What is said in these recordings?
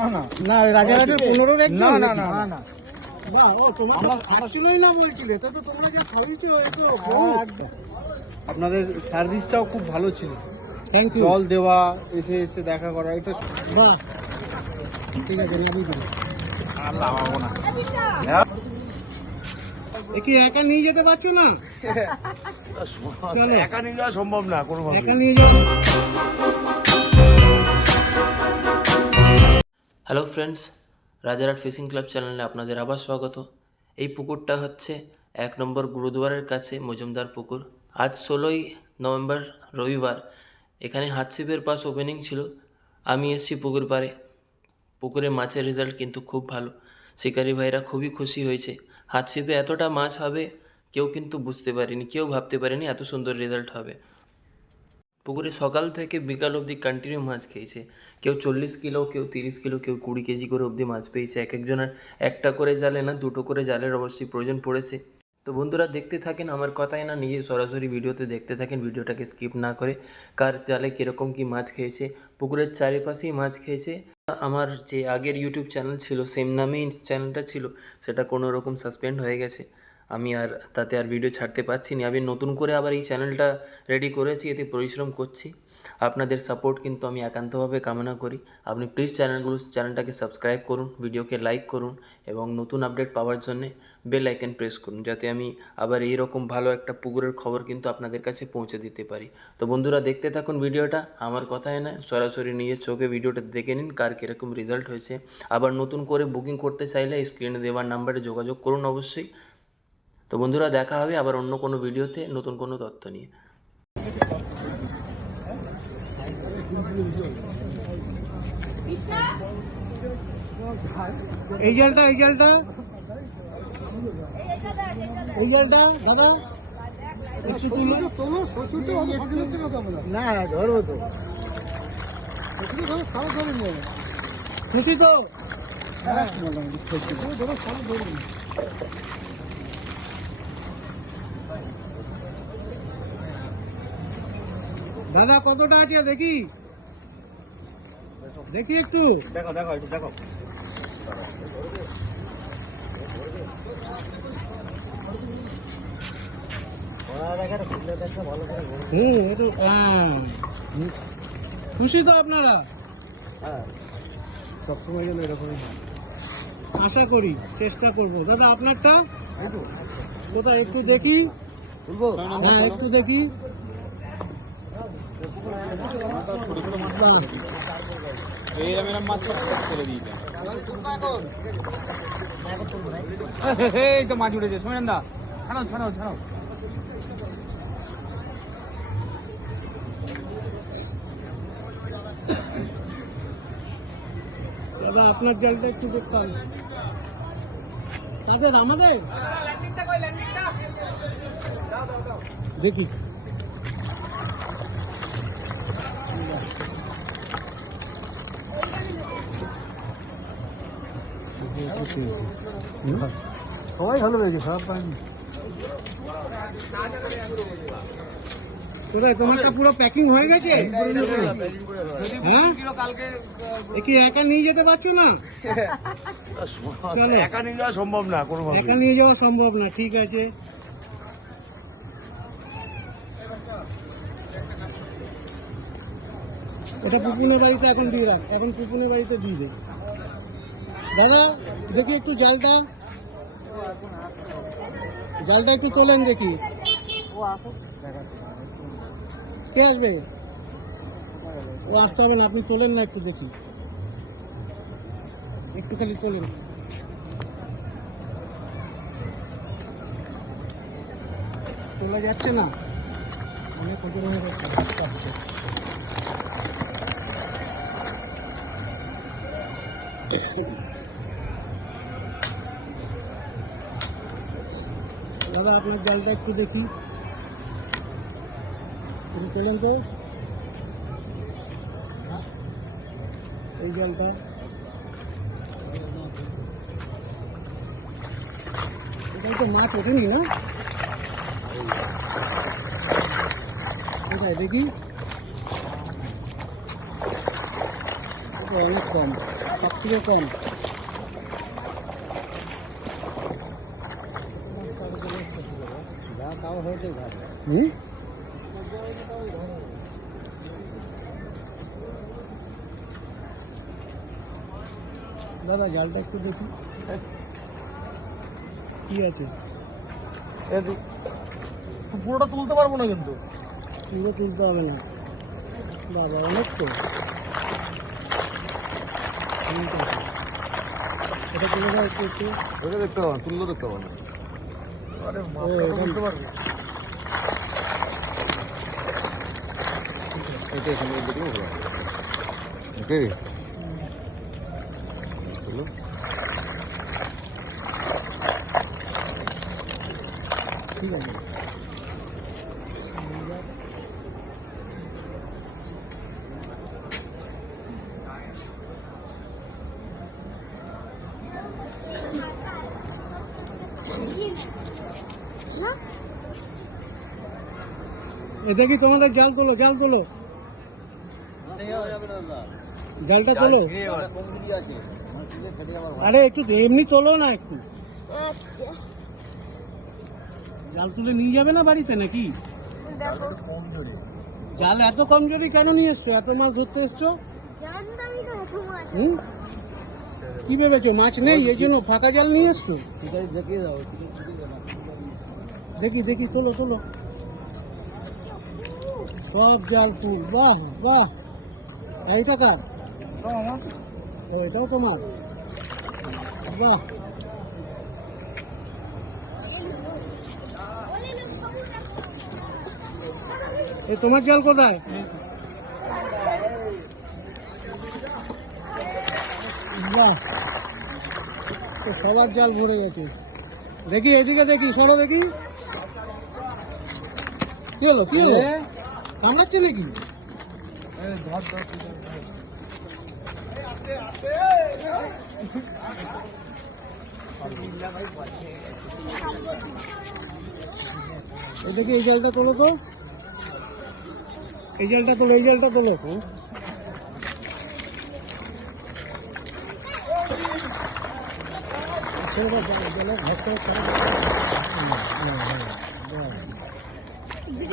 না না না রাজারহাটের 15 না না না না বাহ ও তোমরা আসলেই না বলছিলে তো তোমরা যে খাইছো এই তো আপনাদের সার্ভিসটাও খুব ভালো ছিল। থ্যাংক ইউ জল দেওয়া, এসে এসে দেখা করা, এটা বাহ ঠিক আছে নাবি দিন কি একা নিয়ে যেতে পারছো না? চলো একা নিয়ে যাওয়া সম্ভব না কোনো একা নিয়ে যাও। Hello friends, Rajarhat fishing club চ্যানেলে আপনাদের আবার স্বাগত। এই পুকুরটা হচ্ছে 1 নম্বর গুরুদুয়ারের কাছে মজুমদার পুকুর। আজ 16ই নভেম্বর রবিবার। এখানে হাতশিপের পাস ওপেনিং ছিল। আমি এসেছি পুকুর পাড়ে। পুকুরে মাছের রেজাল্ট কিন্তু খুব ভালো। শিকারি ভাইরা খুবই খুশি হয়েছে। হাতশিপে এতটা মাছ হবে কেউ কিন্তু বুঝতে পারেনি, কেউ ভাবতে পারেনি এত সুন্দর রেজাল্ট হবে। পুকুরে সকাল থেকে বিকাল অবধি কন্টিনিউ মাছ খেয়েছে। কেউ 40 কিলো, কেউ 30 কিলো, কেউ 20 কেজি করে অবধি মাছ পেয়েছে। এক একজনের একটা করে জালে না, 2টো করে জালের অবশ্যই প্রয়োজন পড়েছে। তো বন্ধুরা দেখতে থাকেন, আমার কথাই না নিজে সরাসরি ভিডিওতে দেখতে থাকেন, ভিডিওটাকে স্কিপ না করে। কার জালে কীরকম কী মাছ খেয়েছে, পুকুরের চারিপাশেই মাছ খেয়েছে। আমার যে আগের ইউটিউব চ্যানেল ছিল, সেম নামেই চ্যানেলটা ছিল, সেটা কোনো রকম সাসপেন্ড হয়ে গেছে। আমি আর তাতে আর ভিডিও ছাড়তে পারছি না। আমি নতুন করে আবার এই চ্যানেলটা রেডি করেছি, এতে পরিশ্রম করছি। আপনাদের সাপোর্ট কিন্তু আমি একান্তভাবে কামনা করি। আপনি প্লিজ চ্যানেলটাকে সাবস্ক্রাইব করুন, ভিডিওকে লাইক করুন এবং নতুন আপডেট পাওয়ার জন্যে বেল আইকন প্রেস করুন, যাতে আমি আবার এইরকম ভালো একটা পুকুরের খবর কিন্তু আপনাদের কাছে পৌঁছে দিতে পারি। তো বন্ধুরা দেখতে থাকুন ভিডিওটা, আমার কথাই না, সরাসরি নিজের চোখে ভিডিওটা দেখে নিন কার কীরকম রেজাল্ট হয়েছে। আবার নতুন করে বুকিং করতে চাইলে স্ক্রিনে দেওয়ার নাম্বারে যোগাযোগ করুন অবশ্যই। তো বন্ধুরা দেখা হবে আবার অন্য কোনো ভিডিওতে নতুন কোনো তথ্য নিয়ে। এই জালটা দাদা একটু না ধরবো তো খুশি তো দাদা কতটা আছে দেখি একটু দেখো একটু দেখো। খুশি তো আপনারা? হ্যাঁ, সবসময় গেলে এরকমই আশা করি, চেষ্টা করব। দাদা আপনারটা কোথায় একটু দেখি? হ্যাঁ একটু দেখি। মাছ উঠেছে সোমেন দা, ছাড়াও দাদা আপনার জালটা একটু দেখতাম। তাদের আমাদের দেখি সবাই ভালো হয়েছে, খারাপ পায়নি। কোথায় তোমারটা পুরো প্যাকিং হয়ে গেছে? হ্যাঁ কি একা নিয়ে যেতে পারছো না? চলো একা নিয়ে যাওয়া সম্ভব না কোনো একা নিয়ে যাওয়া সম্ভব না। ঠিক আছে, এটা পুপুনের বাড়িতে এখন দিয়ে রাখ, এখন পুপুনের বাড়িতে দিয়ে দে। দাদা দেখি একটু জালটা একটু তোলেন দেখি। কে আসবে? ও আসতে হবে না, আপনি তোলেন না, একটু দেখি, একটু খালি তোলেন। তোলা যাচ্ছে না, অনেক ওজন হয়ে গেছে। দাদা আপনার জালটা একটু দেখি, তুমি তোলেন তো এই জালটা। এটাই তো মাছ ওঠেনি না? কোথায় দেখি, অনেক কম। সব থেকে কম। হুম, দাদা জালটা একটু দেখি কি আছে। পুরোটা তুলতে পারবো না কিন্তু। পুরো তুলতে হবে না বাবা, অনেক তো। এটা তুলে দাও একটু একটু। ওটা দেখতে পাবো না, তুললেও দেখতে পাবো না। আরে ও, এটা তুলতে পারবো। এটা এখানে দেখলে ভালো হবে। ওকে চলো। ঠিক আছে। এটা কি তোমাদের জাল তোলো, জাল তোলো, জালটা তোলো। আরে একটু এমনি তোলো না, একটু জাল তুলে নিয়ে যাবে না বাড়িতে নাকি? জাল এত কমজোরি কেন নিয়ে এসছো? এত মাছ ধরতে এসছো? হুম, কি ভেবেছো মাছ নেই এই জন্য ফাঁকা জাল নিয়ে এসছো? দেখি দেখি, তোলো তোলো, সব জাল ফুল। বাহ বাহ, এইটা কার? ও, এটাও তোমার? বাহ, এই তোমার জাল কোথায়? বাহ, তো সবার জাল ভরে গেছে। দেখি এদিকে, দেখি সরো দেখি। কি হলো, কি হলো, কামড়াচ্ছে নাকি? এই দেখি, এই জালটা তোলো তো, এই জালটা তোলো, এই জালটা তোলো।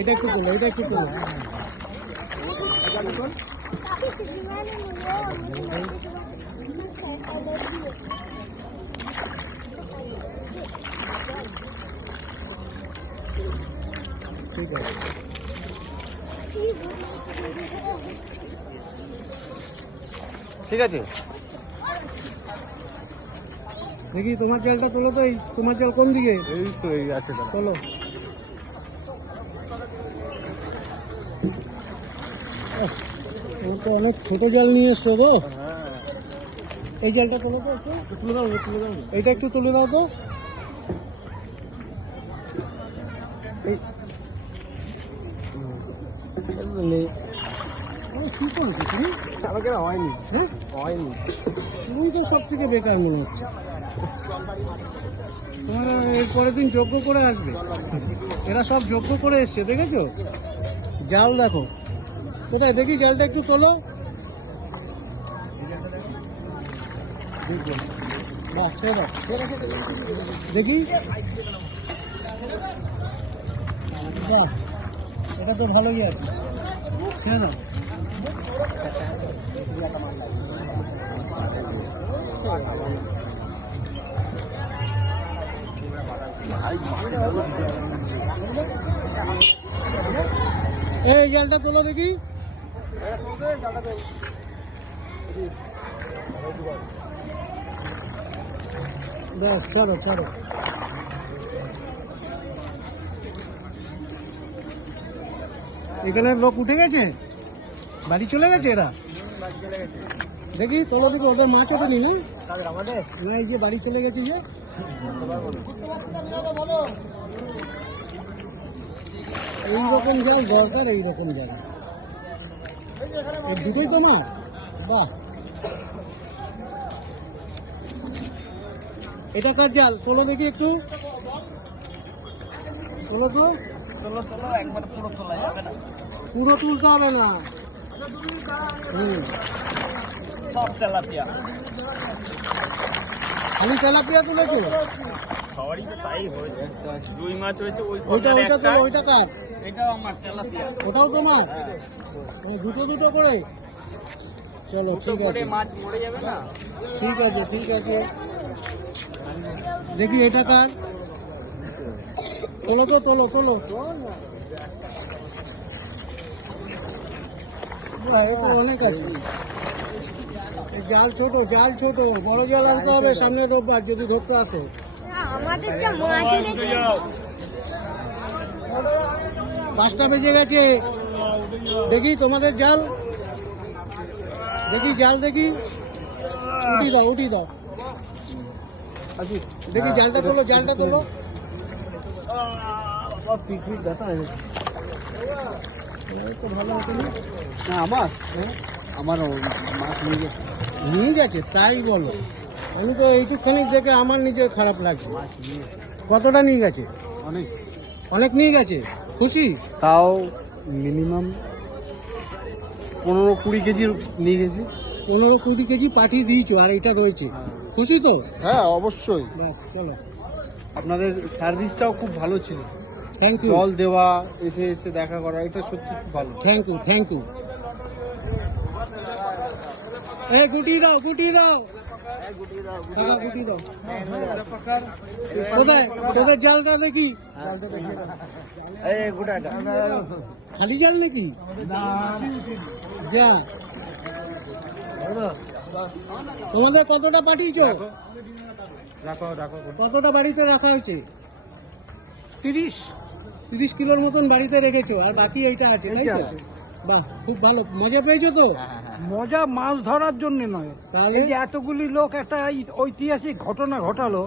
এটা একটু তোলো, এটা একটু তোলো। ঠিক আছে, ঠিক আছে। দেখি তোমার জালটা তোলো তো। এই তোমার জাল কোন দিকে? এই তো এই আছে তোলো। তো অনেক ছোট জাল নিয়ে এসছো তো। এই জালটা তোলো তো একটু। তুলে দাও, তুলে দাও। এইটা একটু তুলে দাও তো। এই কি করছো তুমি? আমাকে না হয়নি, হ্যাঁ, হয়নি। তুমি তো সব থেকে বেকার মনে হচ্ছে। তোমরা এর পরের দিন যজ্ঞ করে আসবে। এরা সব যজ্ঞ করে এসছে, দেখেছো? জাল দেখো কোথায়, দেখি জালটা একটু তোলো। বাহ, ছেড়ে দাও, দেখি। বাহ, এটা তো ভালোই আছে, ছেড়ে দাও। এই জালটা তোলো দেখি। ব্যাস, ছাড়ো ছাড়ো। এখানে লোক উঠে গেছে, বাড়ি চলে গেছে এরা। দেখি তোলো দেখি, ওদের মাছ ওঠেনি না? না, এই যে বাড়ি চলে গেছে যে। এইরকম জাল দরকার, এইরকম জাল। এই দুটোই তোমার? বাহ, এটা কার জাল? তোলো দেখি একটু, তোলো তো। চলো চলো, একবার পুরো তোলা যাবে না। পুরো তুলতে হবে না। সব তেলাপিয়া। খালি তেলাপিয়া তুলেছো? সবারই তো তাই হয়েছে, রুই মাছ হয়েছে ওই ওইটা ওইটা তোলো, ওইটা কার? এটাও আমার তেলাপিয়া। ওটাও তোমার? দুটো দুটো করে? চলো ঠিক আছে, মাছ মরে যাবে না। ঠিক আছে ঠিক আছে। দেখি এটা কার? তোলো তো, তোলো তোলো। বাহ, এ তো অনেক আছে। এই জাল ছোট, জাল ছোট, বড় জাল আনতে হবে সামনের রোববার যদি ধরতে আসো। আমাদের যা মাছ এনেছে 5টা বেজে গেছে। দেখি তোমাদের জাল, দেখি জাল, দেখি উঠি দাও, উঠি দাও। দেখি জালটা তোলো, জালটা তোলো। আমার মাছ নিয়ে গেছে। নিয়ে গেছে তাই বলো? আমি তো এইটুকখানি দেখে আমার নিজের খারাপ লাগছে। কতটা নিয়ে গেছে? অনেক, অনেক নিয়ে গেছে। খুশি? তাও মিনিমাম 15-20 কেজি নিয়ে গেছি। 15-20 কেজি পাঠিয়ে দিয়েছো আর এটা রয়েছে। খুশি তো? হ্যাঁ অবশ্যই, ব্যাস চলো। আপনাদের সার্ভিসটাও খুব ভালো ছিল। থ্যাংক ইউ, জল দেওয়া, এসে এসে দেখা করা, এটা সত্যি খুব ভালো। Thank you, thank you. এই গুটি দাও, গুটি দাও, টাকা গুটি দাও। কোথায় তোদের জালটা দেখি? খালি জাল নাকি? যা, তোমাদের কতটা পাঠিয়েছো? কতটা বাড়িতে রাখা হয়েছে? 30 কিলোর মতন বাড়িতে রেখেছো আর বাকি এইটা আছে, তাই তো? বাহ, খুব ভালো। মজা পেয়েছো তো? মজা মাছ ধরার জন্য নয়, তাহলে এই যে এতগুলি লোক একটা ঐতিহাসিক ঘটনা ঘটালো,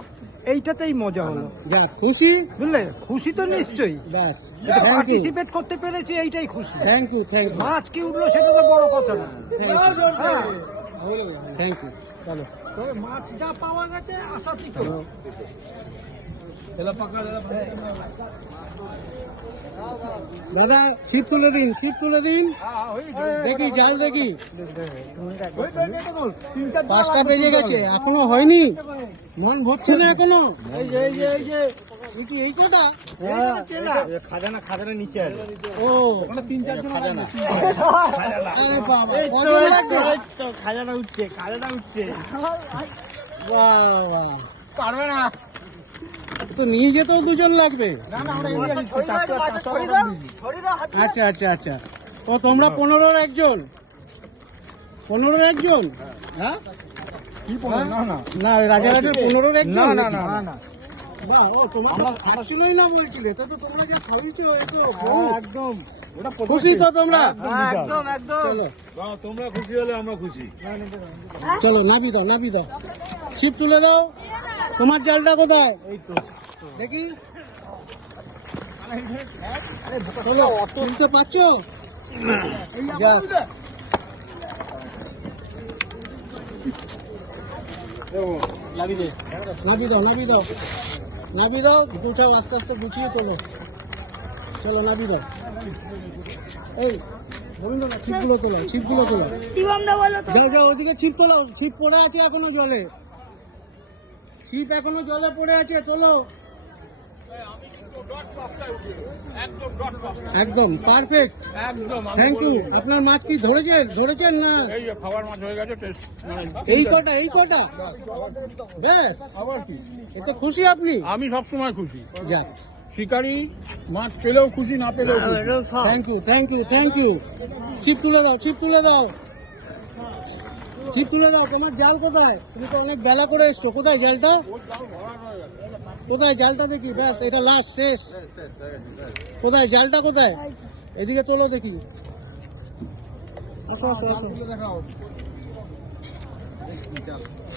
এইটাতেই মজা হলো। যা, খুশি? বুঝলে, খুশি তো নিশ্চয়ই, ব্যাস, থ্যাংক ইউ, পার্টিসিপেট করতে পেরেছি এইটাই খুশি। থ্যাংক ইউ, থ্যাংক ইউ, মাছ কি উঠলো সেটা তো বড় কথা না। হ্যাঁ, থ্যাংক ইউ। চলো, তবে মাছ যা পাওয়া গেছে আশা ছিল। দাদা ছিপ তুলে দিন, ছিপ তুলে দিন। দেখি জাল, দেখি। 5টা বেজে গেছে, এখনো হয়নি? মন ভরছে না এখনো? এই কি এই কটা? খাজানা নিচে আছে। ও, 3-4 জন লাগবে। আরে বাবা, কজন লাগবে? খাজানা উঠছে, খাজানা উঠছে। বাহ বাহ, পারবে না। তো নিয়ে যেতেও 2 জন লাগবে। না, আচ্ছা আচ্ছা আচ্ছা। ও তোমরা 15-র একজন? 15-র একজন? হ্যাঁ, না রাজারহাটের 15-র একজন? না। বাহ, ও তোমার আসলেই না বলছিলে, তো তোমরা যে খাইছো এ তো একদম। খুশি তো তোমরা? একদম একদম। চলো তোমরা খুশি হলে আমরা খুশি। চলো, নাবি দাও, নাবি দাও, ছিপ তুলে দাও। তোমার জালটা কোথায়? দেখি। চলো, তুলতে পারছো? যাক, নাবি দাও, নাবি দাও, নাবি দাও, গুছাও, আস্তে আস্তে গুছিয়ে তোলো। চলো নাবি দাও। এই ছিপগুলো তোলো, ছিপগুলো তোলো। শিবমদা বলো তো যাও যাও, ওদিকে ছিপ তোলো। ছিপ পড়ে আছে এখনো জলে, ছিপ এখনো জলে পড়ে আছে, তোলো। একদম পারফেক্ট, থ্যাংক ইউ। আপনার মাছ কি ধরেছেন না? খাবার মাছ হয়ে গেছে। এই কটা, এই কটা, বেশ। আবার কি, এতে খুশি আপনি? আমি সবসময় খুশি। যাক, শিকারি মাছ পেলেও খুশি, না পেলেও খুশি। Thank you, thank you, thank you. ছিপ তুলে দাও, ছিপ তুলে দাও, ছিপ তুলে দাও। তোমার জাল কোথায়? তুমি তো অনেক বেলা করে এসছো। কোথায় জালটা? কোথায় জালটা দেখি? ব্যাস, এটা লাস্ট, শেষ। কোথায় জালটা, কোথায়? এদিকে তোলো দেখি। আসো আসো আসো।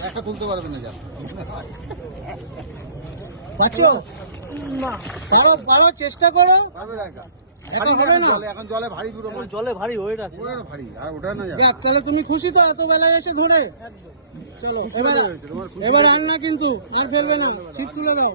একটা তুলতে পারবে না জাল। পাচ্ছো? পারো, পারো, চেষ্টা করো। একা হবে না। এখন জলে ভারী, দুটো জলে ভারী ওয়েট আছে, ভারী। আর ওটা না যায়। যাক, তাহলে তুমি খুশি তো এত বেলায় এসে ধরে? চলো, এবার আর না কিন্তু, আর ফেলবে না। ছিপ তুলে দাও।